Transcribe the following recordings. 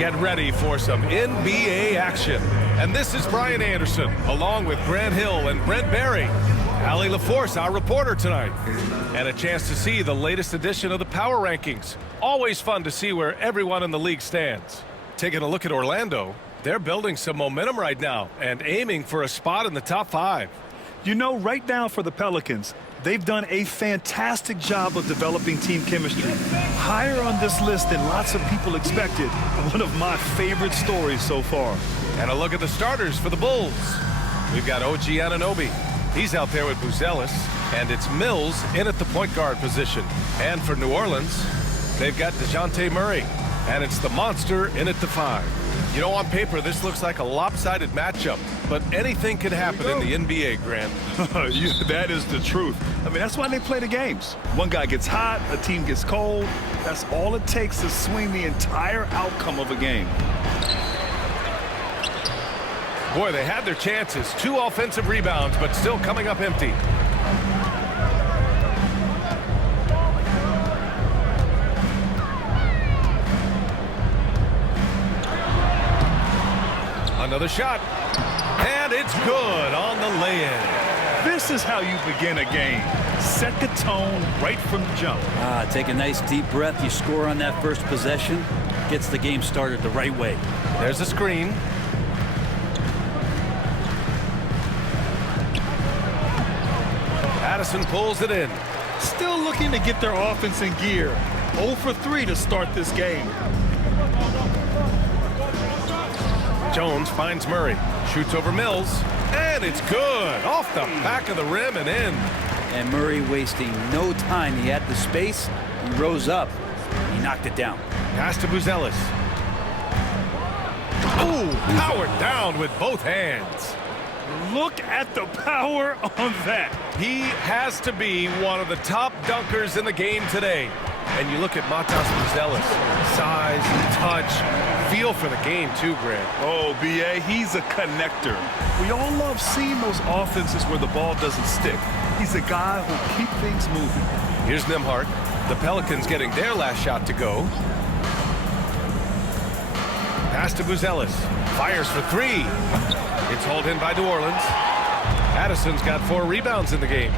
Get ready for some NBA action. And this is Brian Anderson, along with Grant Hill and Brent Barry. Allie LaForce, our reporter tonight. And a chance to see the latest edition of the Power Rankings. Always fun to see where everyone in the league stands. Taking a look at Orlando, they're building some momentum right now and aiming for a spot in the top 5. You know, right now for the Pelicans, they've done a fantastic job of developing team chemistry. Higher on this list than lots of people expected. One of my favorite stories so far. And a look at the starters for the Bulls. We've got OG Anunoby. He's out there with Buzelis. And it's Mills in at the point guard position. And for New Orleans, they've got DeJounte Murray. And it's the monster in at the 5. You know, on paper, this looks like a lopsided matchup, but anything can happen in the NBA, Grant. That is the truth. I mean, that's why they play the games. One guy gets hot, a team gets cold. That's all it takes to swing the entire outcome of a game. Boy, they had their chances. 2 offensive rebounds, but still coming up empty. Another shot, and it's good on the lay-in. This is how you begin a game. Set the tone right from the jump. Take a nice deep breath. You score on that first possession. Gets the game started the right way. There's a screen. Addison pulls it in. Still looking to get their offense in gear. 0 for 3 to start this game. Jones finds Murray, shoots over Mills, and it's good. Off the back of the rim and in. And Murray wasting no time. He had the space. He rose up. He knocked it down. Pass to Buzelis. Ooh, powered down with both hands. Look at the power on that. He has to be one of the top dunkers in the game today. And you look at Matas Buzelis. Size, touch, feel for the game too, Grant. Oh, B.A., he's a connector. We all love seeing those offenses where the ball doesn't stick. He's a guy who'll keep things moving. Here's Nembhard. The Pelicans getting their last shot to go. Pass to Buzelis. Fires for 3. It's hauled in by New Orleans. Addison's got 4 rebounds in the game.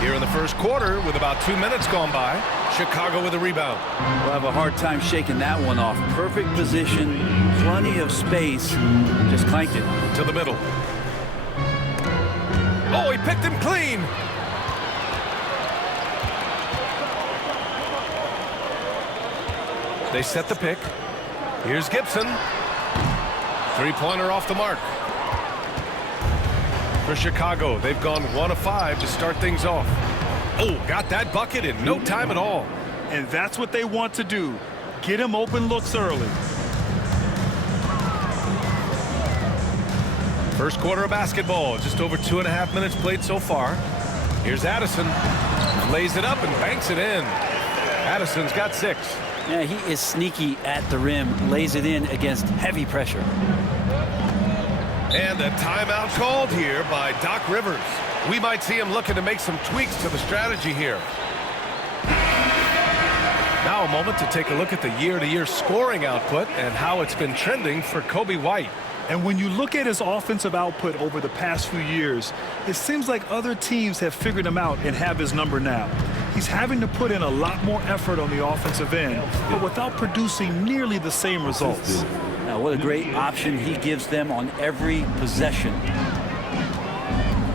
Here in the first quarter, with about 2 minutes gone by, Chicago with a rebound. We'll have a hard time shaking that one off. Perfect position, plenty of space. Just clanked it. To the middle. Oh, he picked him clean. They set the pick. Here's Gibson. 3-pointer off the mark. For Chicago, they've gone 1 of 5 to start things off. Oh, got that bucket in no time at all. And that's what they want to do. Get him open looks early. First quarter of basketball, just over 2.5 minutes played so far. Here's Addison. Lays it up and banks it in. Addison's got 6. Yeah, he is sneaky at the rim. Lays it in against heavy pressure. And a timeout called here by Doc Rivers. We might see him looking to make some tweaks to the strategy here. Now a moment to take a look at the year-to-year scoring output and how it's been trending for Coby White. And when you look at his offensive output over the past few years, it seems like other teams have figured him out and have his number now. He's having to put in a lot more effort on the offensive end, but without producing nearly the same results. Now, what a great option he gives them on every possession.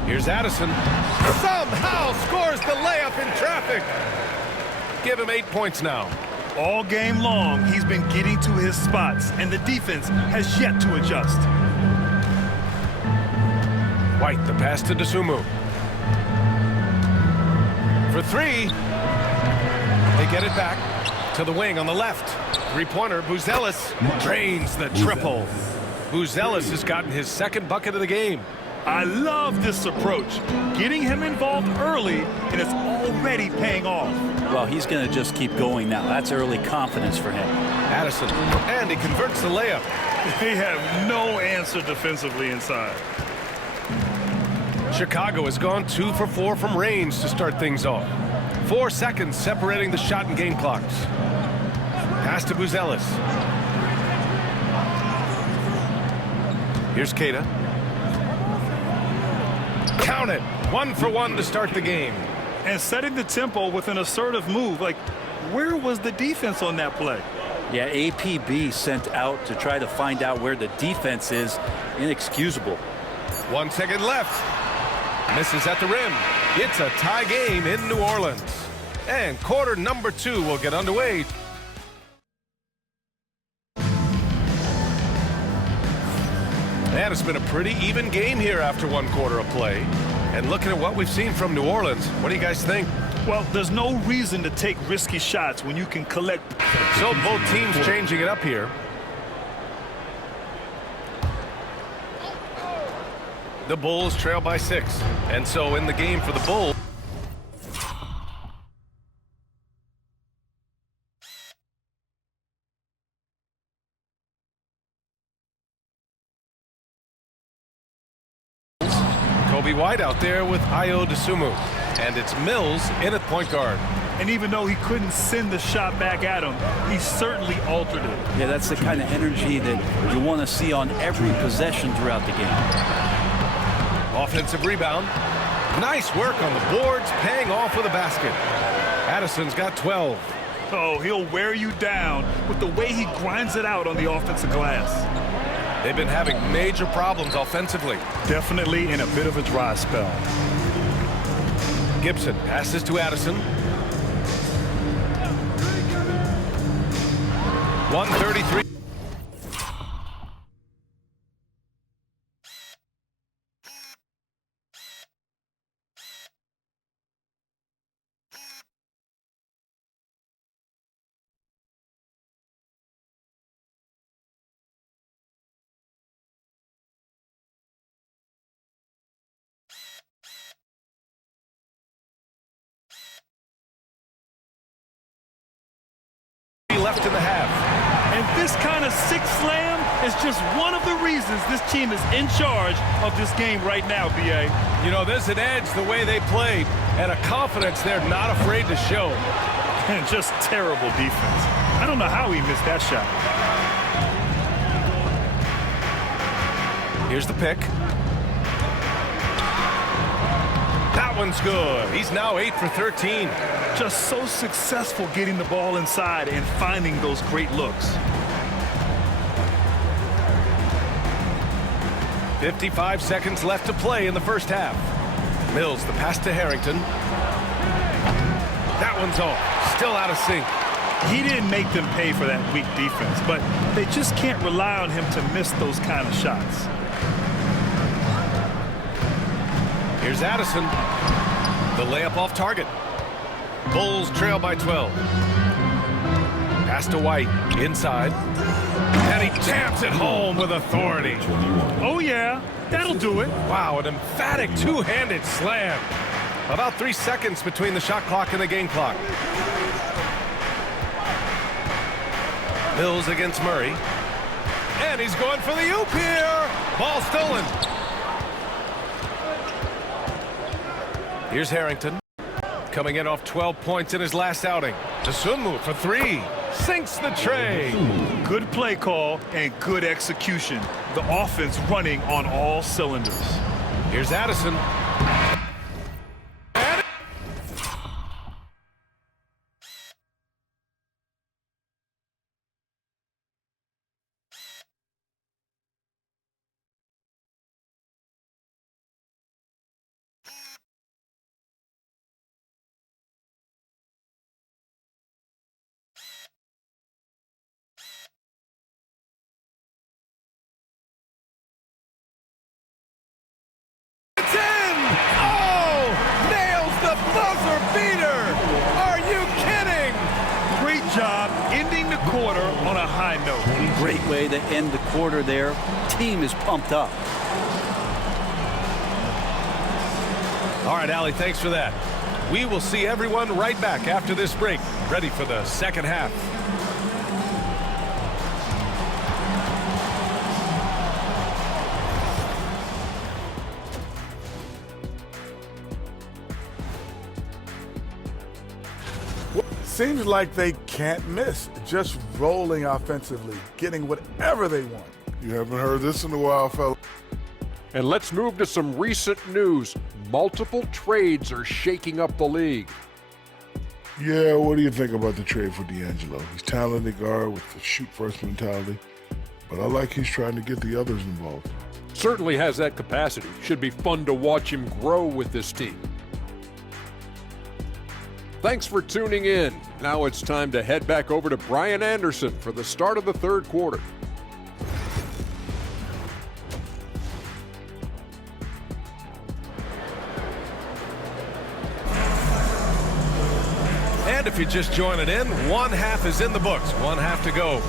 Here's Addison. Somehow scores the layup in traffic. Give him 8 points now. All game long, he's been getting to his spots, and the defense has yet to adjust. White, the pass to Dosunmu. For 3. They get it back to the wing on the left. 3-pointer, Buzelis drains the triple. Buzelis has gotten his 2nd bucket of the game. I love this approach. Getting him involved early, and it's already paying off. Well, he's going to just keep going now. That's early confidence for him. Addison, and he converts the layup. They have no answer defensively inside. Chicago has gone 2 for 4 from range to start things off. 4 seconds separating the shot and game clocks. Pass to Buzelis. Here's Keita. Count it. 1 for 1 to start the game. And setting the tempo with an assertive move. Like, where was the defense on that play? Yeah, APB sent out to try to find out where the defense is. Inexcusable. 1 second left. Misses at the rim. It's a tie game in New Orleans. And quarter number 2 will get underway. And it's been a pretty even game here after 1 quarter of play. And looking at what we've seen from New Orleans, what do you guys think? Well, there's no reason to take risky shots when you can collect. So both teams changing it up here. The Bulls trail by 6. And so in the game for the Bulls. Kobe White out there with Ayo Dosunmu. And it's Mills in at point guard. And even though he couldn't send the shot back at him, he certainly altered it. Yeah, that's the kind of energy that you want to see on every possession throughout the game. Offensive rebound. Nice work on the boards, paying off with a basket. Addison's got 12. Oh, he'll wear you down with the way he grinds it out on the offensive glass. They've been having major problems offensively. Definitely in a bit of a dry spell. Gibson passes to Addison. 133. Left in the half. And this kind of six slam is just one of the reasons this team is in charge of this game right now, B.A. You know, there's an edge the way they played and a confidence they're not afraid to show. And just terrible defense. I don't know how he missed that shot. Here's the pick. That one's good. He's now 8 for 13. Just so successful getting the ball inside and finding those great looks. 55 seconds left to play in the first half. Mills, the pass to Harrington. That one's off. Still out of sync. He didn't make them pay for that weak defense, but they just can't rely on him to miss those kind of shots. Here's Addison. The layup off target. Bulls trail by 12. Pass to White. Inside. And he jams it home with authority. Oh, yeah. That'll do it. Wow, an emphatic two-handed slam. About 3 seconds between the shot clock and the game clock. Mills against Murray. And he's going for the oop here. Ball stolen. Here's Harrington. Coming in off 12 points in his last outing. Dosunmu for 3. Sinks the tray. Good play call and good execution. The offense running on all cylinders. Here's Addison. Quarter on a high note. Great way to end the quarter there. Team is pumped up. All right, Allie, thanks for that. We will see everyone right back after this break, ready for the second half. Seems like they can't miss, just rolling offensively, getting whatever they want. You haven't heard this in a while, fella. And let's move to some recent news. Multiple trades are shaking up the league. Yeah, what do you think about the trade for D'Angelo? He's talented guard with the shoot-first mentality, but I like he's trying to get the others involved. Certainly has that capacity. Should be fun to watch him grow with this team. Thanks for tuning in. Now it's time to head back over to Brian Anderson for the start of the third quarter. And if you're just joining in, one half is in the books, one half to go.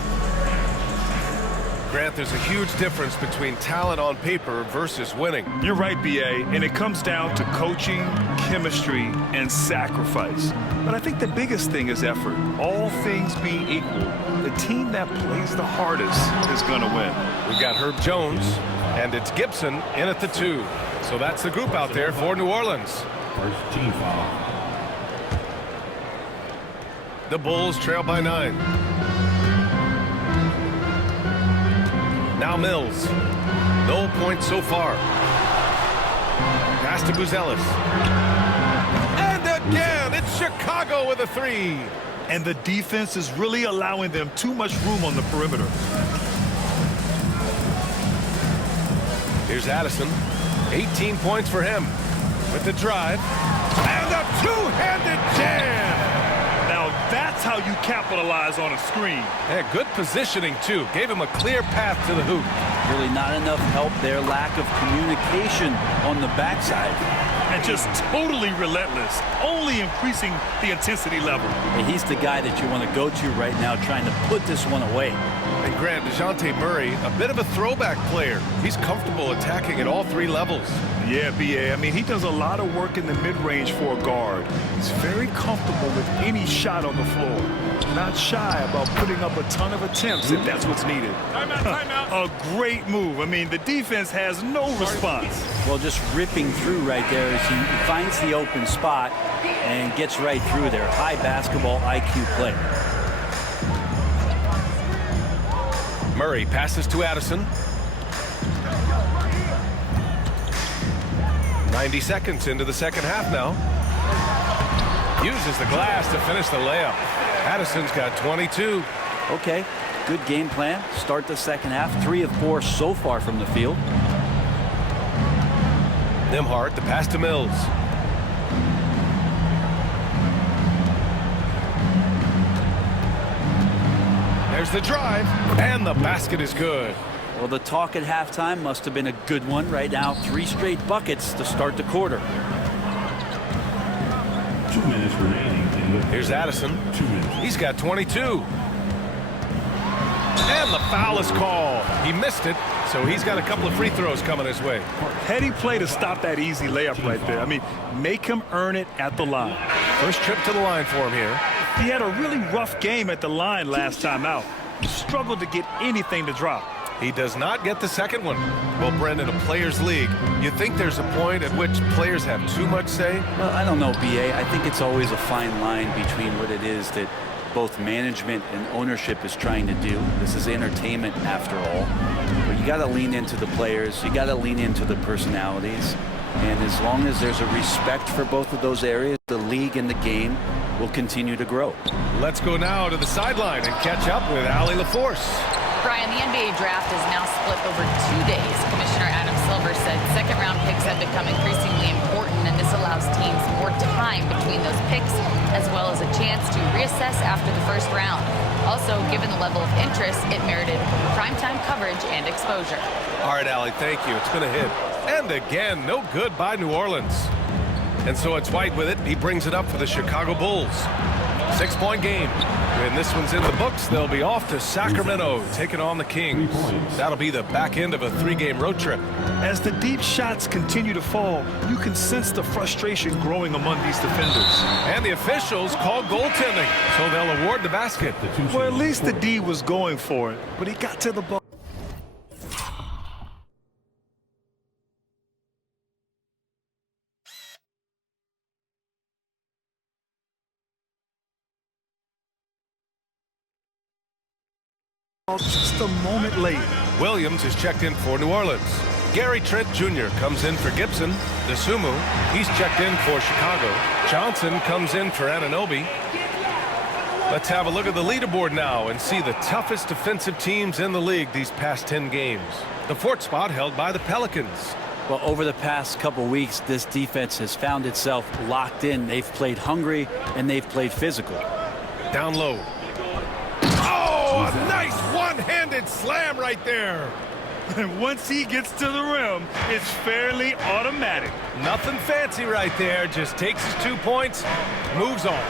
Grant, there's a huge difference between talent on paper versus winning. You're right, B.A., and it comes down to coaching, chemistry, and sacrifice. But I think the biggest thing is effort. All things being equal, the team that plays the hardest is going to win. We've got Herb Jones, and it's Gibson in at the 2. So that's the group out there for New Orleans. First team foul. The Bulls trail by 9. Now Mills. No points so far. Pass to Buzelis. And again, it's Chicago with a 3. And the defense is really allowing them too much room on the perimeter. Here's Addison. 18 points for him. With the drive. And a two-handed jam. Now that's how you capitalize on a screen. Yeah, good positioning, too. Gave him a clear path to the hoop. Really not enough help there. Lack of communication on the backside. And just totally relentless, only increasing the intensity level. And he's the guy that you want to go to right now, trying to put this one away. And Grant, DeJounte Murray, a bit of a throwback player. He's comfortable attacking at all 3 levels. Yeah, B.A. I mean, he does a lot of work in the mid-range for a guard. He's very comfortable with any shot on the floor. Not shy about putting up a ton of attempts if that's what's needed. Timeout. A great move. I mean, the defense has no response. Well, just ripping through right there as he finds the open spot and gets right through there. High basketball IQ play. Murray passes to Addison. 90 seconds into the second half now. Uses the glass to finish the layup. Addison's got 22. Okay, good game plan. Start the second half. 3 of 4 so far from the field. Nembhard, the pass to Mills. There's the drive, and the basket is good. Well, the talk at halftime must have been a good one. Right now, 3 straight buckets to start the quarter. 2 minutes remaining. Here's Addison. 2 minutes. He's got 22. And the foul is called. He missed it, so he's got a couple of free throws coming his way. Heady play to stop that easy layup right there. I mean, make him earn it at the line. First trip to the line for him here. He had a really rough game at the line last time out. He struggled to get anything to drop. He does not get the second one. Well, Brendan, a players' league, you think there's a point at which players have too much say? Well, I don't know, B.A. I think it's always a fine line between what it is that both management and ownership is trying to do. This is entertainment after all. But you got to lean into the players. You got to lean into the personalities. And as long as there's a respect for both of those areas, the league and the game will continue to grow. Let's go now to the sideline and catch up with Allie LaForce. Brian, the NBA draft is now split over 2 days. Commissioner Adam Silver said second-round picks have become increasingly important, and this allows teams more time between those picks, as well as a chance to reassess after the first round. Also, given the level of interest, it merited primetime coverage and exposure. All right, Allie, thank you. It's been a hit. And again, no good by New Orleans. And so it's White with it. He brings it up for the Chicago Bulls. 6-point game. When this one's in the books, they'll be off to Sacramento, taking on the Kings. That'll be the back end of a 3-game road trip. As the deep shots continue to fall, you can sense the frustration growing among these defenders. And the officials call goaltending, so they'll award the basket. Well, at least the D was going for it, but he got to the ball. just a moment late. Williams is checked in for New Orleans. Gary Trent Jr. comes in for Gibson. DeSumo, he's checked in for Chicago. Johnson comes in for Anunoby. Let's have a look at the leaderboard now and see the toughest defensive teams in the league these past 10 games. The 4th spot held by the Pelicans. Well, over the past couple weeks, this defense has found itself locked in. They've played hungry and they've played physical. Down low. Oh, a nice one-handed slam right there. And once he gets to the rim, it's fairly automatic. Nothing fancy right there. Just takes his 2 points, moves on.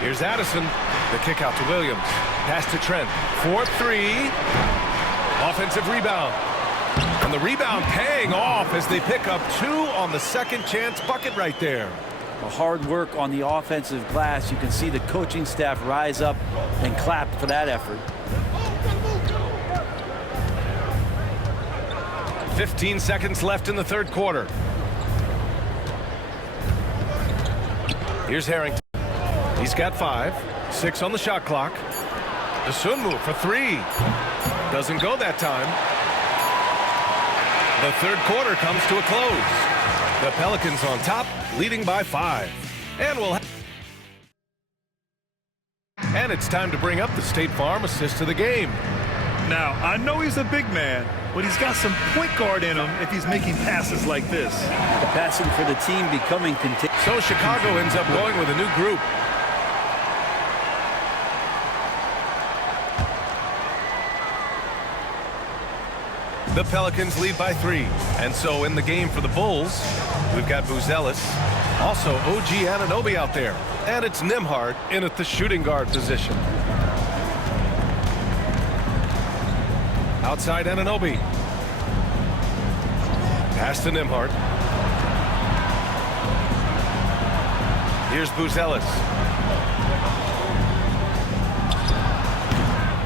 Here's Addison. The kick out to Williams. Pass to Trent. 4-3. Offensive rebound. And the rebound paying off as they pick up 2 on the second chance bucket right there. The hard work on the offensive glass. You can see the coaching staff rise up and clap for that effort. 15 seconds left in the 3rd quarter. Here's Harrington. He's got 5. 6 on the shot clock. DeSumo for 3. Doesn't go that time. The 3rd quarter comes to a close. The Pelicans on top, leading by 5. And it's time to bring up the State Farm assist of the game. Now, I know he's a big man, but he's got some point guard in him if he's making passes like this. The passing for the team becoming continuous. So Chicago ends up going with a new group. The Pelicans lead by 3. And so in the game for the Bulls, we've got Buzelis. Also OG Anunoby out there. And it's Nembhard in at the shooting guard position. Outside Anunoby. Pass to Nembhard. Here's Buzelis.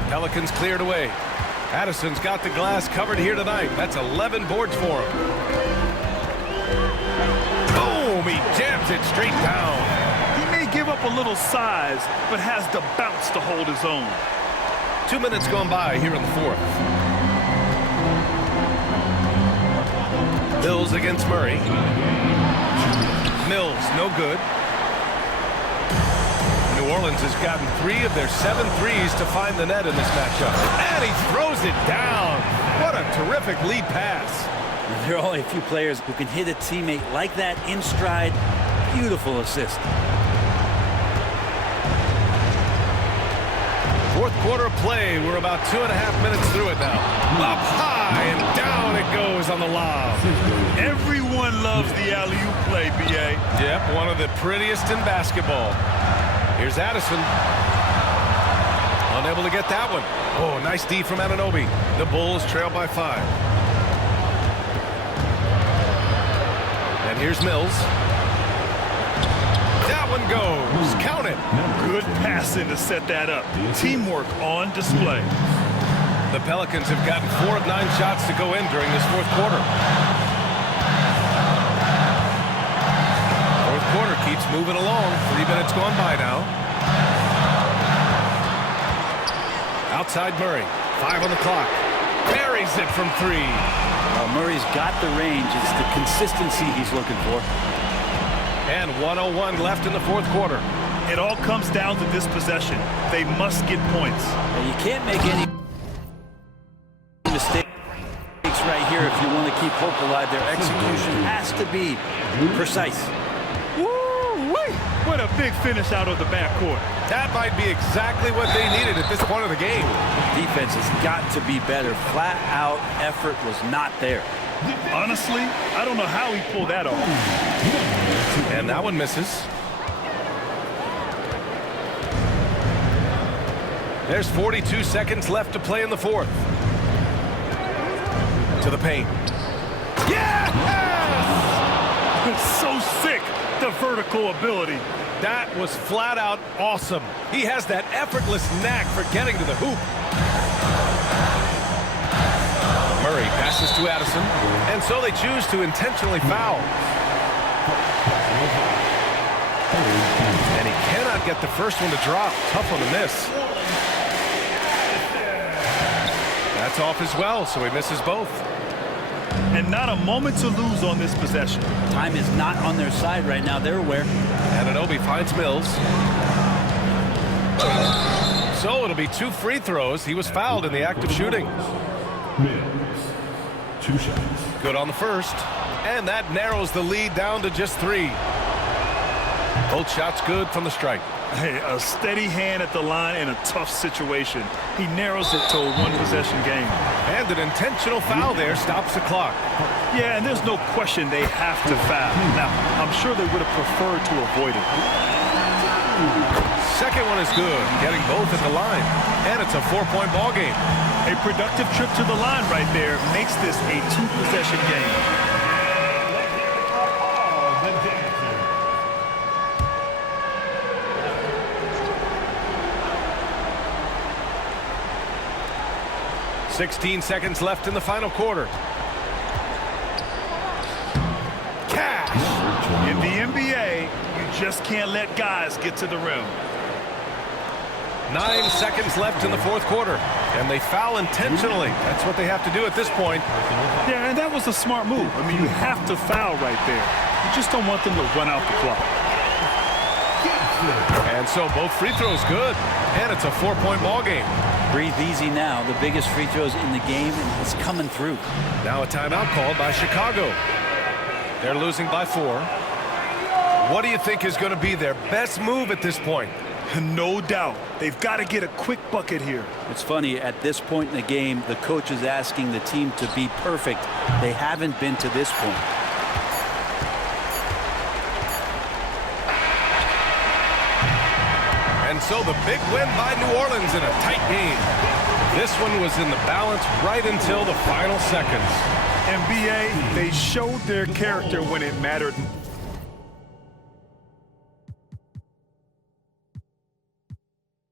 Pelicans cleared away. Addison's got the glass covered here tonight. That's 11 boards for him. Boom! He jams it straight down. He may give up a little size, but has the bounce to hold his own. 2 minutes gone by here in the 4th. Mills against Murray. Mills, no good. New Orleans has gotten 3 of their 7 threes to find the net in this matchup. And he throws it down. What a terrific lead pass. There are only a few players who can hit a teammate like that in stride. Beautiful assist. 4th quarter play. We're about 2.5 minutes through it now. Up high and down it goes on the lob. Everyone loves the alley-oop play, B.A. Yep, one of the prettiest in basketball. Here's Addison. Unable to get that one. Oh, nice D from Anunoby. The Bulls trail by 5. And here's Mills. That one goes. Count it. Good passing to set that up. Teamwork on display. The Pelicans have gotten 4 of 9 shots to go in during this 4th quarter. 4th quarter keeps moving along. 3 minutes gone by now. Outside Murray. 5 on the clock. Buries it from 3. Murray's got the range. It's the consistency he's looking for. And 1:01 left in the 4th quarter. It all comes down to this possession. They must get points. You can't make any mistakes right here if you want to keep hope alive. Their execution has to be precise. Woo-wee! What a big finish out of the backcourt. That might be exactly what they needed at this point of the game. Defense has got to be better. Flat out effort was not there. Honestly, I don't know how he pulled that off. And that one misses. There's 42 seconds left to play in the 4th. To the paint. Yes! It's so sick, the vertical ability. That was flat out awesome. He has that effortless knack for getting to the hoop. Murray passes to Addison, and so they choose to intentionally foul. And he cannot get the first one to drop. Tough one to miss. That's off as well, so he misses both. And not a moment to lose on this possession. Time is not on their side right now. They're aware. Anunoby finds Mills. So it'll be 2 free throws. He was fouled in the act of shooting. Mills. 2 shots. Good on the first. And that narrows the lead down to just 3. Both shots good from the stripe. Hey, a steady hand at the line in a tough situation. He narrows it to a 1-possession game. And an intentional foul there stops the clock. Yeah, and there's no question they have to foul. Now, I'm sure they would have preferred to avoid it. Second one is good, getting both at the line. And it's a 4-point ball game. A productive trip to the line right there makes this a 2-possession game. The dancer. 16 seconds left in the final quarter. Cash! In the NBA, you just can't let guys get to the rim. 9 seconds left in the fourth quarter. And they foul intentionally. That's what they have to do at this point. Yeah, and that was a smart move. I mean, you have to foul right there. You just don't want them to run out the clock. And so both free throws good. And it's a 4-point ball game. Breathe easy now. The biggest free throws in the game, and it's coming through. Now a timeout called by Chicago. They're losing by 4. What do you think is going to be their best move at this point? No doubt. They've got to get a quick bucket here. It's funny, at this point in the game, the coach is asking the team to be perfect. They haven't been to this point. And so the big win by New Orleans in a tight game. This one was in the balance right until the final seconds. NBA, they showed their character when it mattered